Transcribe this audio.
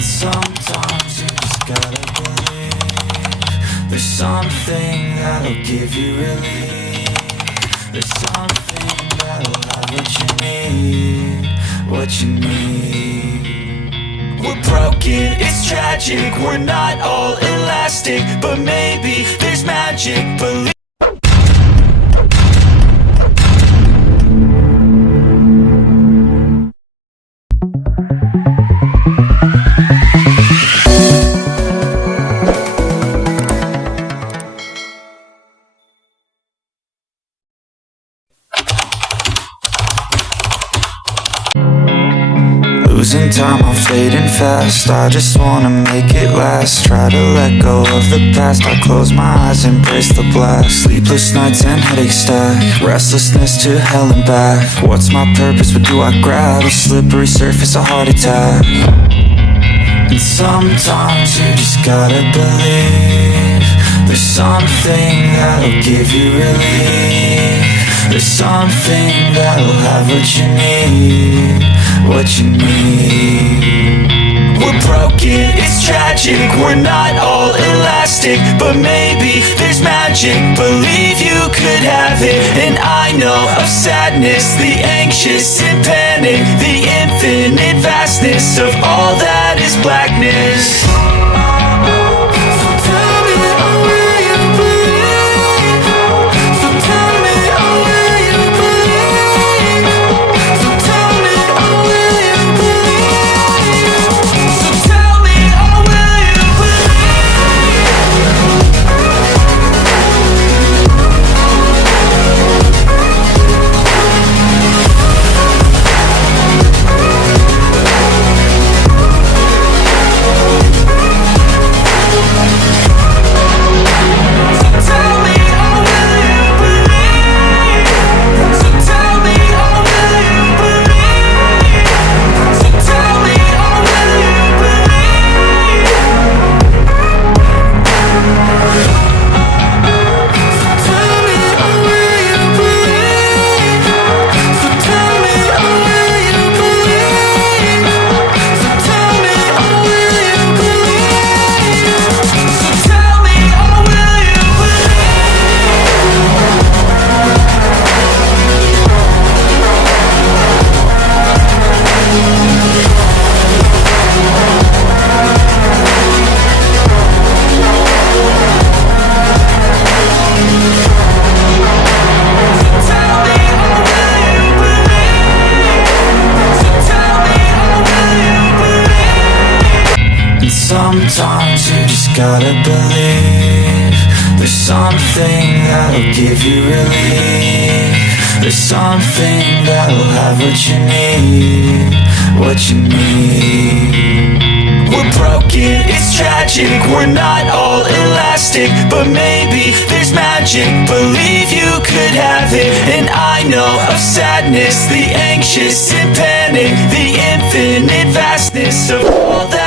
And sometimes you just gotta believe there's something that'll give you relief. There's something that'll have what you need. We're broken, it's tragic, we're not all elastic, but maybe there's magic, believe. Losing time, I'm fading fast. I just wanna make it last. Try to let go of the past. I close my eyes, embrace the blast. Sleepless nights and headache stack. Restlessness to hell and back. What's my purpose, what do I grab? A slippery surface, a heart attack. And sometimes you just gotta believe there's something that'll give you relief. There's something that'll have what you need. We're broken, it's tragic, we're not all elastic, but maybe there's magic, believe you could have it. And I know of sadness, the anxious and panic, the infinite vastness of all that is blackness. Sometimes you just gotta believe there's something that'll give you relief. There's something that'll have what you need. We're broken, it's tragic, we're not all elastic, but maybe there's magic, believe you could have it. And I know of sadness, the anxious and panic, the infinite vastness of all that